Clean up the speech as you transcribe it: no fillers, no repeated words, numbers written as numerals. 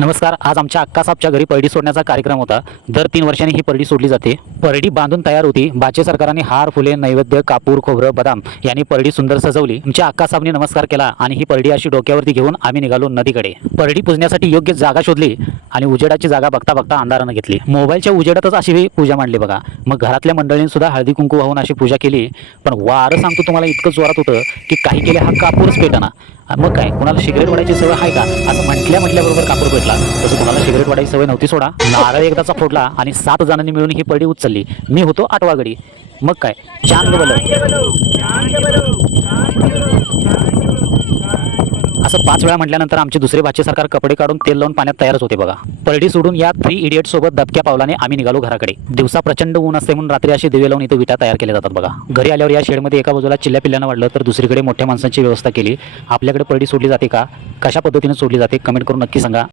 नमस्कार. आज आमच्या अक्कासाहेबच्या घरी परडी सोडण्याचा कार्यक्रम होता. दर 3 वर्षांनी ही परडी सोडली जाते. परडी बांधून तयार होती. बाचे सरकारांनी हार, फुले, नैवेद्य, कापूर, खोबरं, बदाम यांनी परडी सुंदर सजवली. आमच्या अक्कासाहेबनी नमस्कार केला आणि ही परडी अशी डोक्यावरती घेऊन आम्ही निघालो नदीकडे. परडी पुजण्यासाठी योग्य जागा शोधली आणि उजेडाची जागा बघता बघता अंधारानं घेतली. मोबाईलच्या उजेडातच अशी पूजा मांडली बघा. मग घरातल्या मंडळींनी सुद्धा हळदी कुंकू वाहून अशी पूजा केली. पण वारं सांगतो तुम्हाला इतकं जोरात होतं की काही केले हा कापूरच पेटना. मग काय, कुणाला सिगरेट वाढायची सवय आहे का असं म्हटल्याबरोबर कापूर पेटला. तसं कुणाला सिगरेट वाढायची सवय नव्हती सोडा. नारळ एकदाचा फोडला आणि 7 जणांनी मिळून ही परडी उचलली. मी होतो 8वा गडी. मग काय, चांग बल असं 5 वेळा म्हटल्यानंतर आमचे दुसरे भाचे सरकार कपडे काढून तेल लावून पाण्यात तयारच होते बघा. परडी सोडून या 3 इडियट सोबत दबक्या पावलाने आम्ही निघालो घराकडे. दिवसा प्रचंड ऊन असते म्हणून रात्री असे दिवे लावून इथे विटा तयार केल्या जातात बघा. घरी आल्यावर या शेडमध्ये एका बाजूला चिल्ल्या पिल्ल्यानं वाढलं तर दुसरीकडे मोठ्या माणसांची व्यवस्था केली. आपल्याकडे परडी सोडली जाते का, कशा पद्धतीने सोडली जाते कमेंट करून नक्की सांगा.